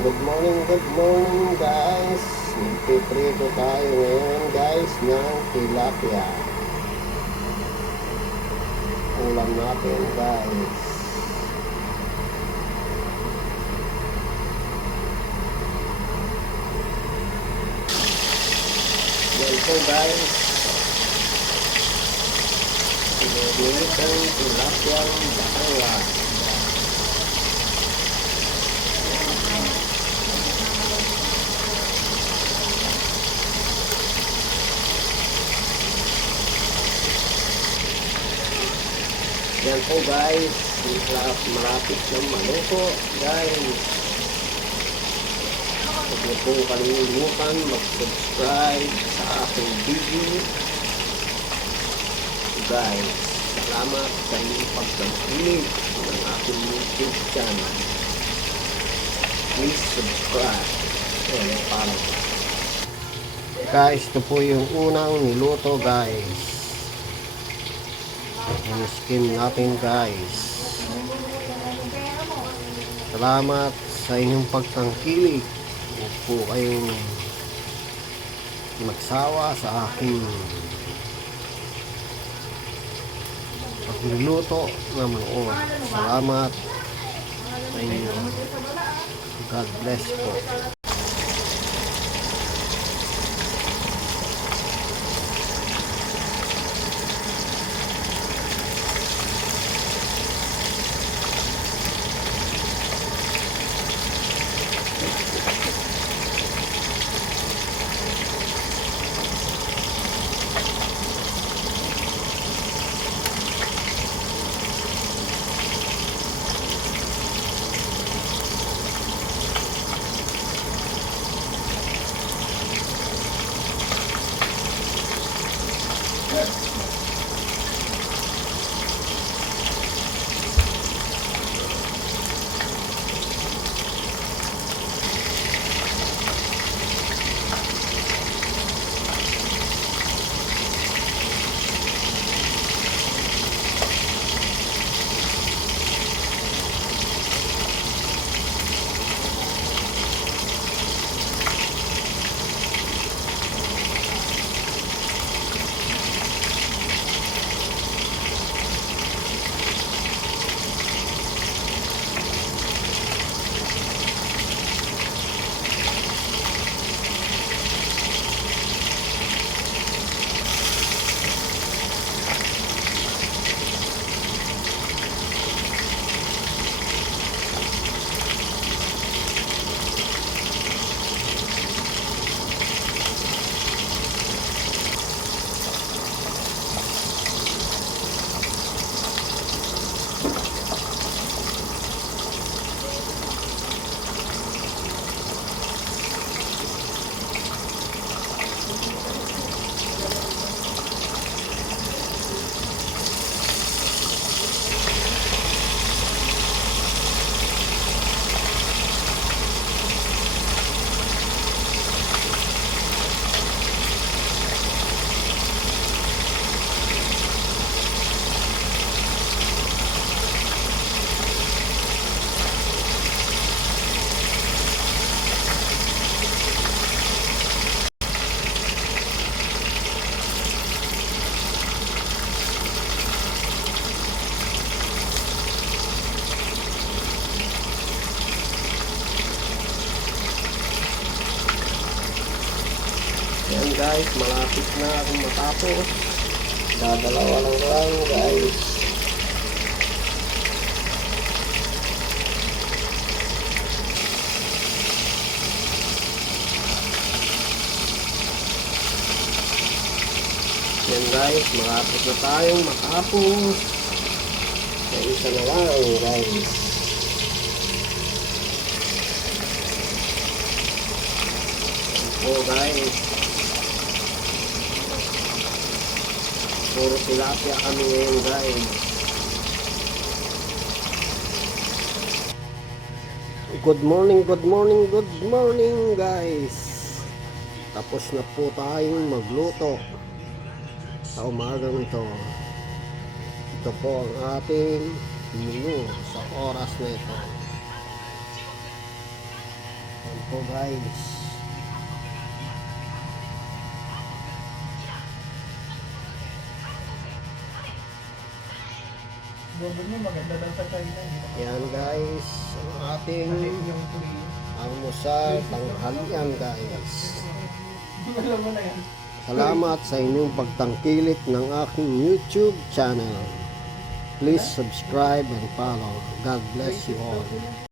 Good morning, good morning guys. Nagpiprito tayo ngayon guys ng tilapia. Ulam natin guys. Yan po guys. Pinililit ang tilapiyang batangas. Yan po guys, malapit, ng maluto guys. Huwag niyo po kalimutan mag-subscribe sa aking video. Guys, salamat sa inyong pagtangkilig ng aking YouTube channel. Please subscribe. Ayan, parang Guys, ito po yung unang niluto guys. Ang skin natin guys. Salamat sa inyong pagtangkilik. Huwag po kayong magsawa sa aking pagluluto na manood. Salamat sa inyo. God bless po. Guys, malapit na akong matapos. Dadalawa lang lang guys. Yan guys, malapit na tayong matapos. Yan isa na lang guys. Po guys. Puro tilapia kami ngayon guys. Good morning, good morning, good morning guys. Tapos na po tayong magluto sa umagang ito. Ito po ang ating menu sa oras na ito. Yan po guys. Gobo niya maganda daw sa China. Yan guys. Ang ating almusal tanghalian guys. Salamat sa inyong pagtangkilik ng aking YouTube channel. Please subscribe and follow. God bless you all.